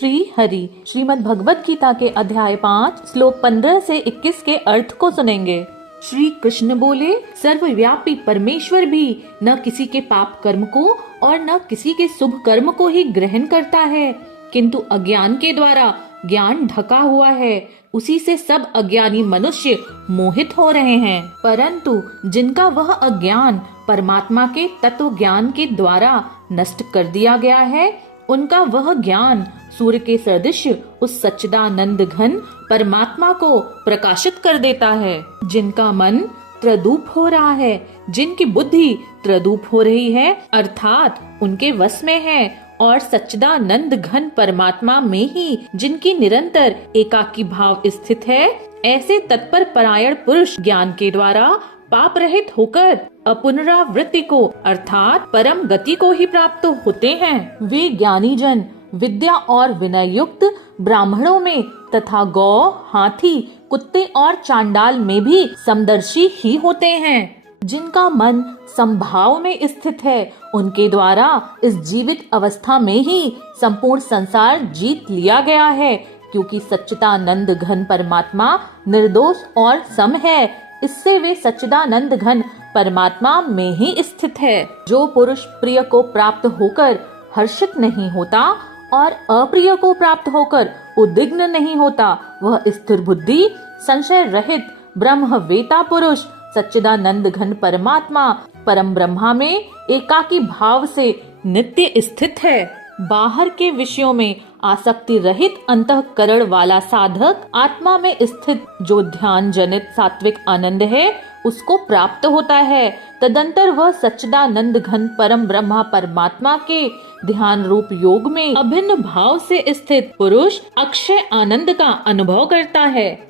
श्री हरि। श्रीमद् भगवत गीता के अध्याय 5 श्लोक 15 से 21 के अर्थ को सुनेंगे। श्री कृष्ण बोले, सर्वव्यापी परमेश्वर भी न किसी के पाप कर्म को और न किसी के शुभ कर्म को ही ग्रहण करता है, किंतु अज्ञान के द्वारा ज्ञान ढका हुआ है, उसी से सब अज्ञानी मनुष्य मोहित हो रहे हैं। परंतु जिनका वह अज्ञान परमात्मा के तत्व ज्ञान के द्वारा नष्ट कर दिया गया है, उनका वह ज्ञान सूर्य के सदृश उस सच्चिदानंद घन परमात्मा को प्रकाशित कर देता है। जिनका मन त्रदूप हो रहा है, जिनकी बुद्धि त्रदूप हो रही है, अर्थात उनके वश में है, और सच्चिदानंद घन परमात्मा में ही जिनकी निरंतर एकाकी भाव स्थित है, ऐसे तत्पर परायण पुरुष ज्ञान के द्वारा पाप रहित होकर अपुनरावृत्ति को अर्थात परम गति को ही प्राप्त होते हैं। वे ज्ञानी जन विद्या और विनय युक्त ब्राह्मणों में तथा गौ, हाथी, कुत्ते और चांडाल में भी समदर्शी ही होते हैं। जिनका मन संभाव में स्थित है, उनके द्वारा इस जीवित अवस्था में ही संपूर्ण संसार जीत लिया गया है, क्योंकि सच्चिदानंद घन परमात्मा निर्दोष और सम है। इससे वे सच्चिदानंद घन परमात्मा में ही स्थित है। जो पुरुष प्रिय को प्राप्त होकर हर्षित नहीं होता और अप्रिय को प्राप्त होकर उद्विग्न नहीं होता, वह स्थिर बुद्धि संशय रहित ब्रह्मवेता पुरुष सच्चिदानंद घन परमात्मा परम ब्रह्मा में एकाकी भाव से नित्य स्थित है। बाहर के विषयों में आसक्ति रहित अंतःकरण वाला साधक आत्मा में स्थित जो ध्यान जनित सात्विक आनंद है, उसको प्राप्त होता है। तदंतर वह सच्चिदानंद घन परम ब्रह्मा परमात्मा के ध्यान रूप योग में अभिन्न भाव से स्थित पुरुष अक्षय आनंद का अनुभव करता है।